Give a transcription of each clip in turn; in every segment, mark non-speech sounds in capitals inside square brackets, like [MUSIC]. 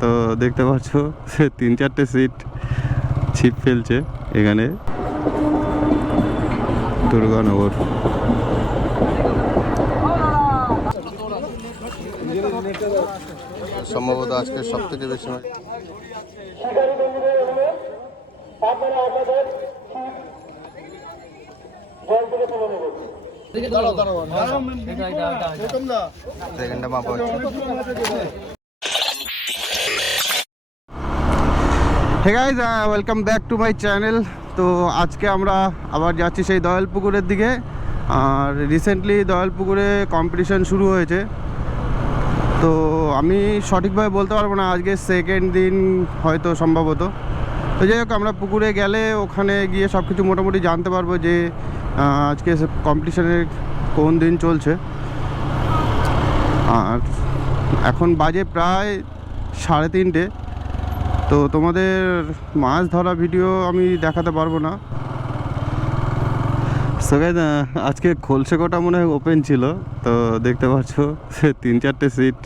তো দেখতে পাচ্ছ সে তিন চারটে সিট ছিপ ফেলছে এখানে। দুর্গানগর। সম্ভবত আজকে সব থেকে বেশি সেকেন্ডটা মাপা হচ্ছে। Hey guys welcome back to my channel তো আজকে আমরা আবার যাচ্ছি সেই দয়াল পুকুরের দিকে। আর রিসেন্টলি দয়াল পুকুরে কম্পিটিশন শুরু হয়েছে। তো আমি সঠিকভাবে বলতে পারব না, আজকে সেকেন্ড দিন হয়তো সম্ভবত। তো যাই হোক, আমরা পুকুরে গেলে ওখানে গিয়ে সব কিছু মোটামুটি জানতে পারব যে আজকে কম্পিটিশনের কোন দিন চলছে। আর এখন বাজে প্রায় সাড়ে তিনটে। তো তোমাদের মাছ ধরা ভিডিও আমি দেখাতে পারব না। Guys, আজকে খোলসে কটা মনে হয় ওপেন ছিল তো দেখতে পাচ্ছ সে তিন চারটে সিট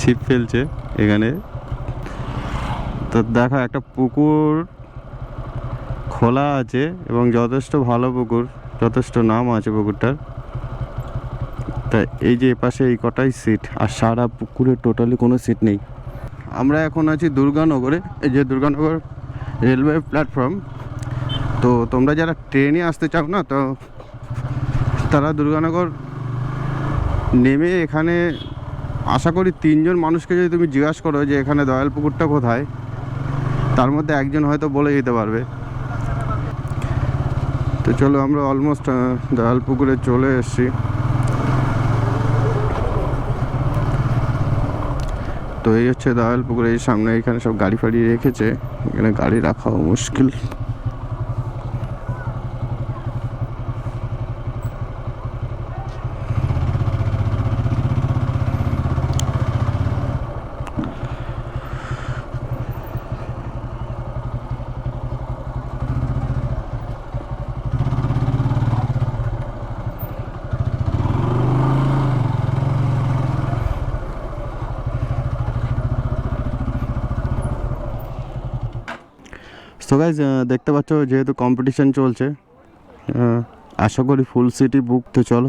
ছিপ ফেলছে এখানে। তো দেখো একটা পুকুর খোলা আছে এবং যথেষ্ট ভালো পুকুর যথেষ্ট নাম আছে পুকুরটার। তা এই যে এপাশে এই কটাই সিট আর সারা পুকুরে টোটালি কোনো সিট নেই। আমরা এখন আছি দুর্গানগরে, এই যে দুর্গানগর রেলওয়ে প্ল্যাটফর্ম। তো তোমরা যারা ট্রেনে আসতে চাও না, তো তারা দুর্গানগর নেমে এখানে আশা করি তিনজন মানুষকে যদি তুমি জিজ্ঞাসা করো যে এখানে দয়াল পুকুরটা কোথায়, তার মধ্যে একজন হয়তো বলে দিতে পারবে। তো চলো আমরা অলমোস্ট দয়াল পুকুরে চলে এসেছি। তো এই হচ্ছে দয়াল পুকুরের সামনে, এখানে সব গাড়ি ফাড়ি রেখেছে। এখানে গাড়ি রাখাও মুশকিল। সো গাইজ দেখতে পাচ্ছ যেহেতু কম্পিটিশান চলছে আশা করি ফুল সিটি বুক তো চলো,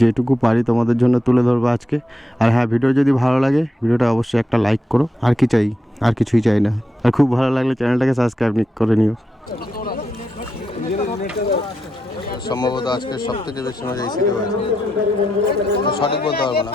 যেটুকু পারি তোমাদের জন্য তুলে ধরবো আজকে। আর হ্যাঁ ভিডিও যদি ভালো লাগে ভিডিওটা অবশ্যই একটা লাইক করো। আর কি চাই? আর কিছুই চাই না। আর খুব ভালো লাগলে চ্যানেলটাকে সাবস্ক্রাইব করে নিও। সম্ভবত আজকে সব থেকে বেশি মাছ এই সিটে হয়েছে। সঠিক বলতে পারব না।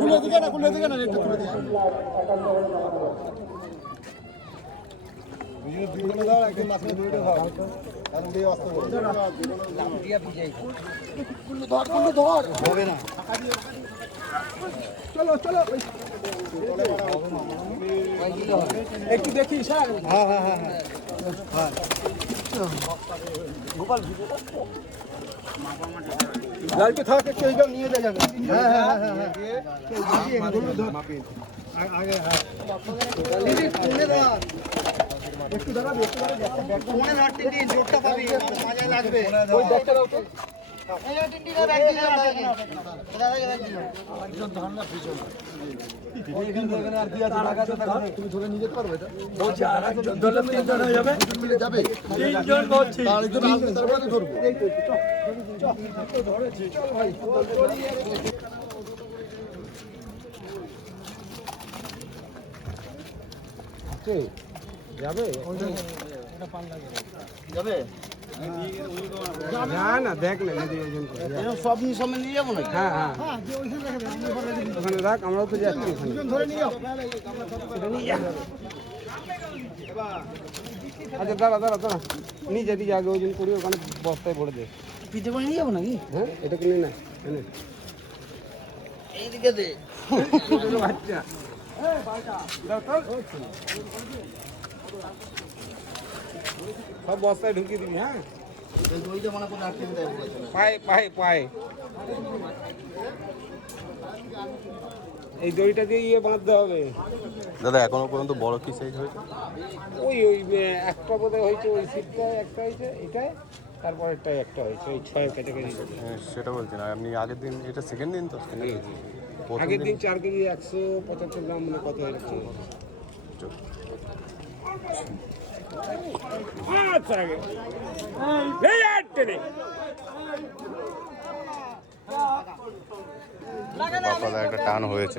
গুলে দিকে না দিকে না চলো চলো একটু দেখি স্যার হ্যাঁ হ্যাঁ হ্যাঁ হ্যাঁ গোপাল গাড়িতে থাক একটু নিয়ে যাবে। হ্যাঁ হ্যাঁ হ্যাঁ হ্যাঁ। একটু দাঁড়াবি একটু দাঁড়াবি ওই ব্যাগটা দাও তো তুমি ধরে নিয়ে যেতে পারবে এটা বলছি আর একজন ধরলে তিনজন হয়ে যাবে মিলে যাবে তিনজন বলছি আরেকজন আসবে তারপরে ধরবো ভাই যাবে? যাবে? না না দেখ না যদি ওজন করে সব নিয়ে সামনে নিয়ে যাব নাকি? হ্যাঁ হ্যাঁ। ওখানে রাখ আমরাও তো যাচ্ছি ওখানে ধরে নিয়ে আচ্ছা দাঁড়া দাঁড়া দাঁড়া। নিয়ে যেদিকে আগে ওজন করি ওখানে বস্তায় ভরে দে। পিঠে করে নিয়ে যাব নাকি? হ্যাঁ এটা কিনে না এইদিকে দে। বাচ্চা। [LAUGHS] সব বস্তায় ঢুকিয়ে দিবি হ্যাঁ? পায়ে পায়ে পায়ে। এই দড়িটা দিয়ে ইয়ে বাঁধতে হবে। দাদা এখনও পর্যন্ত বড় কি সাইজ হয়েছে? ওই ওই একটা বোধহয় হয়েছে ওই সিটটা একটা হয়েছে এটাই তারপরেরটাই একটা হয়েছে ওই ছয়ের ক্যাটাগরি সেটা বলছি না। আপনি আগের দিন এটা সেকেন্ড দিন তো? আগের দিন চার কেজি একশো পঁচাত্তর গ্রাম মানে কত এরকম আচ্ছা আগে। বাপাদা একটা টান হয়েছে।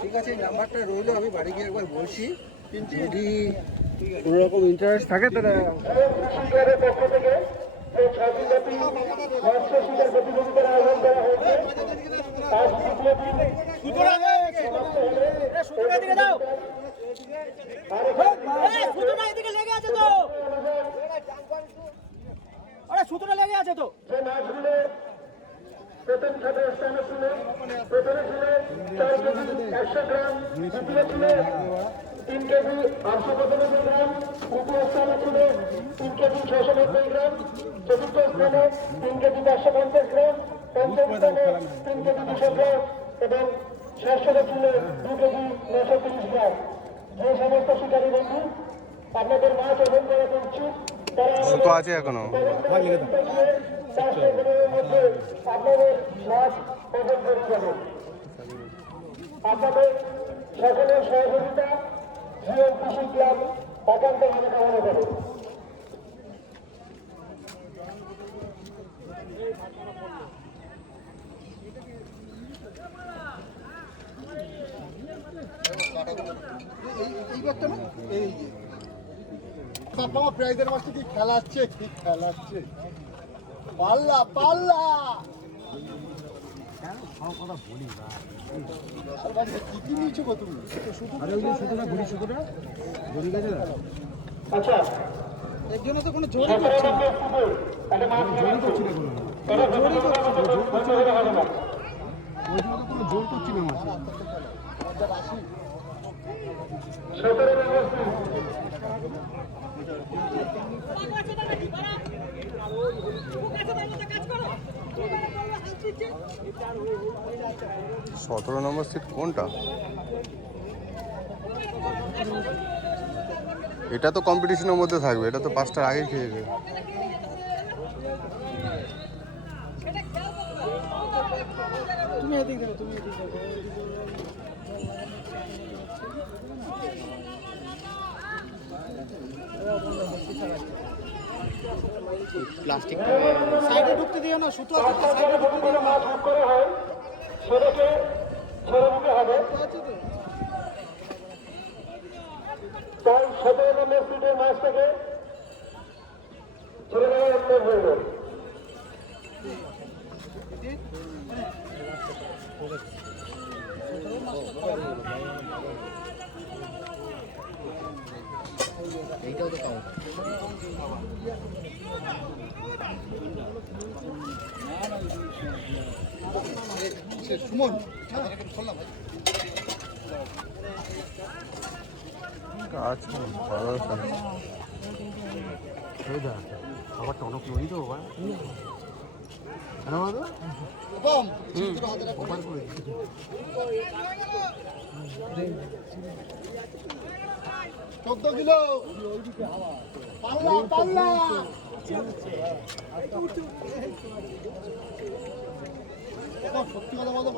ঠিক আছে এই নাম্বারটা রইল আমি বাড়ি গিয়ে একবার বলছি। যদি কোনো রকম ইন্টারেস্ট থাকে তাহলে শিকারের পক্ষ থেকে যে ছয়টি ব্যাপী মৎস্য শিকার প্রতিযোগিতার আয়োজন করা হয়েছে তার তৃতীয় দিন সমাপ্ত হলে সুতোটা এদিকে লেগে আছে তো আরে সুতোটা লেগে আছে তো যে মাছগুলো প্রথম খাতে স্থানে ছিল প্রথমে ছিল চার কেজি একশো গ্রাম দ্বিতীয় ছিল তিন কেজি আটশো পঁচানব্বই গ্রাম তৃতীয় স্থানে ছিল তিন কেজি ছশো নব্বই গ্রাম চতুর্থ স্থানে তিন কেজি চারশো পঞ্চাশ গ্রাম পঞ্চম স্থানে তিন কেজি দুশো গ্রাম এবং ষষ্ঠে ছিল দু কেজি নশো তিরিশ গ্রাম যে সমস্ত শিকারী বন্ধু আপনাদের মাছ ওজন করে ইচ্ছুক তারা আছে এখনও আপনাদের মাছ ওজন করে যাবেন আপনাদের সকলের সহযোগিতা জিও কৃষি ক্লাব কামনা করে। এই প্রাইজের মাছটা কি খেলাচ্ছে কি খেলাচ্ছে। পাল্লা পাল্লা! এর জন্য তো কোনো জোর সতেরো নম্বর স্কুলে একটা মাছ জড়ি করছি না। কোনো জড়ি করছি না জোর করছি না। মাছ সতেরো নম্বর স্কুল কাজ করো সতেরো নম্বর সিট কোনটা? এটা তো কম্পিটিশনের মধ্যে থাকবে, এটা তো পাঁচটার আগে খেয়েছে তুমি এদিক তুমি এদিক প্লাস্টিক সাইডে ঢুকতে দিও না সুতো আছে সাইডে ঢুকতে দিও না। মাছ বুক করে হয় সেটাকে ছেড়ে দিতে হবে তাই সতেরো নম্বর সিটের মাছটাকে ছেড়ে দেওয়ার উত্তর হইল এইটাও তো পাও আচ্ছা ভালো আছে। চোদ্দ কিলো পাল্লা পাল্লা সত্যি কথা বলতো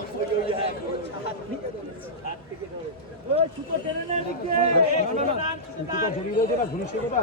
ওই ছুতো টেনে নে এদিকে। ছুতোটা ঝুলিয়ে রয়েছে না ঝুলির ছুতোটা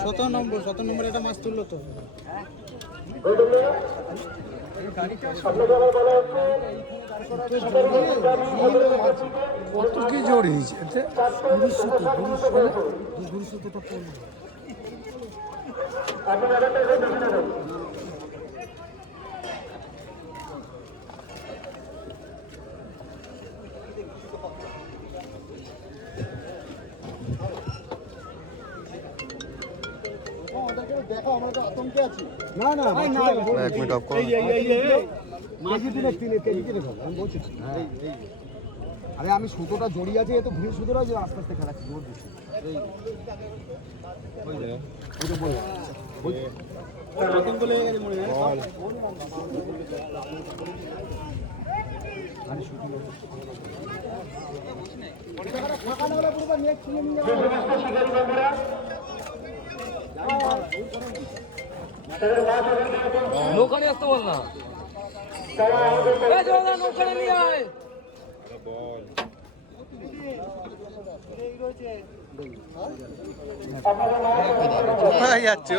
সতেরো নম্বর সতেরো নম্বর একটা মাছ তুললো তো কত কি জড়ি হয়েছে আপনি ব্যাপারটা একটু এক মিনিট অফ করো। আরে আমি সুতোটা জড়িয়ে আছে এ তো ভিড় সুতোটা যে আস্তে আস্তে খেলাচ্ছি জোর দিচ্ছি। মনে সুতো পুরো নৌকানে আসতে বল না। নৌকানে নিয়ে আয়। কোথায় যাচ্ছ?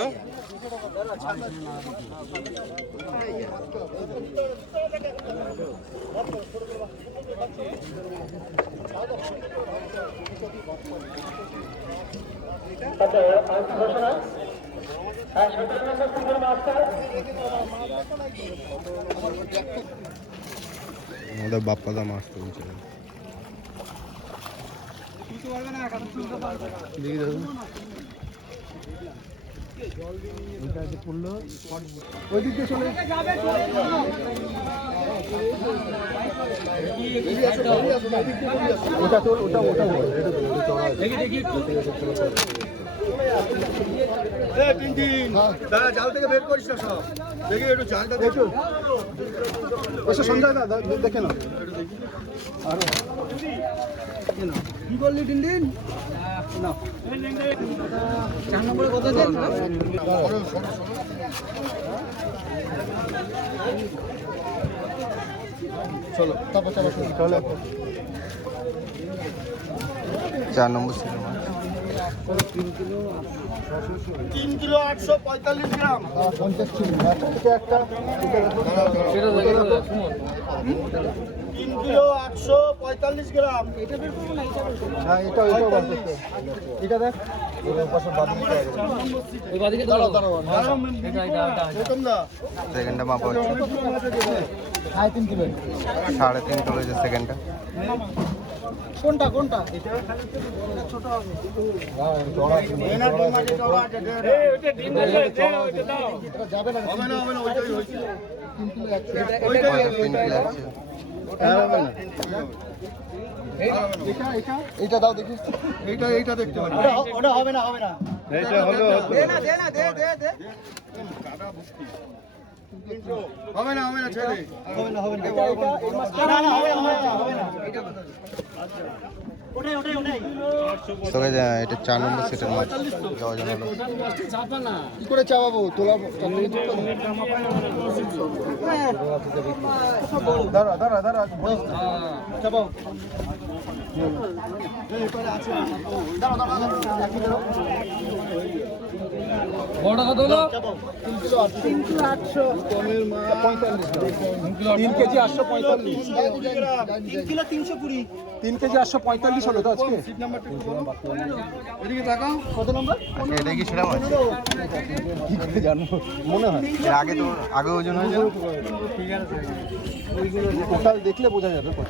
আচ্ছা আমাদের বাপ্পাদা মাছ তুলছে। ওটা ওটা ওটা দাদা জাল থেকে বের করিস না সব। দেখি একটু জালটা দেখো। এসে সঞ্জয় দা দা- দেখে নাও। আরও কি করলি দিন দিন না চার নম্বরে কত দেন চলো তারপর চাপা চলো চার নম্বর ছিল মাছ তিন কিলো আটশো পঁয়তাল্লিশ গ্রাম। পঞ্চাশ একটা তিন কিলো আটশো পঁয়তাল্লিশ সাড়ে তিন কিলো সাড়ে সেকেন্ডটা। কোনটা কোনটা? দে, দে। এটা হবে। দাও। দেখি এইটা এইটা দেখতে পারি। ওটা হবে না হবে না। হবে না হবে না ছেলে হবে না হবে না এটা এটা এই মাছটা না। না হবে না হবে না হবে না। ওটাই ওটাই ওটাই যা- এটা চার নম্বর সেটের মাছ যাওয়া যাবে হলো কি করে চাপাবো? তোলা দাঁড়া দাঁড়া দাঁড়া চাপাও। তিন কেজি আটশো পঁয়তাল্লিশ। তিন কিলো তিনশো কুড়ি। তিন কেজি আটশো পঁয়তাল্লিশ হলো তো আজকে? এদিকে তাকাও। কত নম্বর? এটা কি সেরা মাছ কি করে জানো মনে হয়। আগে তো আগে ওজন হয়েছে। টোটাল দেখলে বোঝা যাবে কত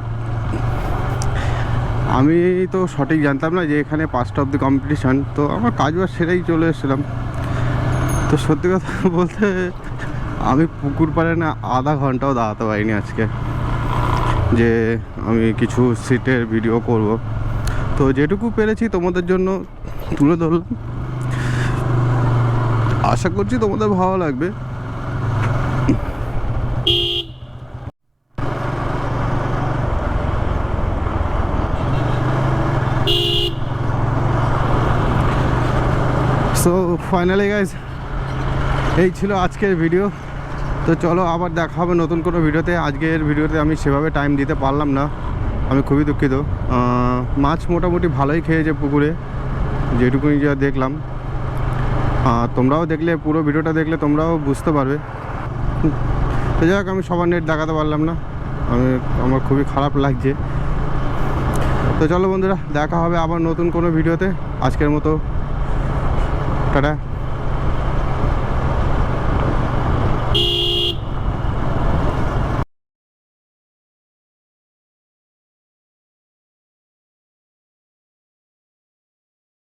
আমি তো সঠিক জানতাম না যে এখানে পাঁচটা অব্দি কম্পিটিশান তো আমার কাজ বাজ সেরেই চলে এসেছিলাম। তো সত্যি কথা [LAUGHS] বলতে, আমি পুকুর পাড়ে না আধা ঘন্টাও দাঁড়াতে পারিনি আজকে। যে আমি কিছু সিটের ভিডিও করব। তো যেটুকু পেরেছি তোমাদের জন্য তুলে ধরলাম। আশা করছি তোমাদের ভালো লাগবে সো ফাইনালি গাইজ এই ছিল আজকের ভিডিও তো চলো আবার দেখা হবে নতুন কোনো ভিডিওতে আজকের ভিডিওতে আমি সেভাবে টাইম দিতে পারলাম না। আমি খুবই দুঃখিত। মাছ মোটামুটি ভালোই খেয়েছে পুকুরে যেটুকুনি যা দেখলাম। তোমরাও দেখলে, পুরো ভিডিওটা দেখলে তোমরাও বুঝতে পারবে। তো যাই হোক, আমি সবার নেট দেখাতে পারলাম না। আমি, আমার খুবই খারাপ লাগছে। তো চলো বন্ধুরা, দেখা হবে আবার নতুন কোনো ভিডিওতে আজকের মতো টাটা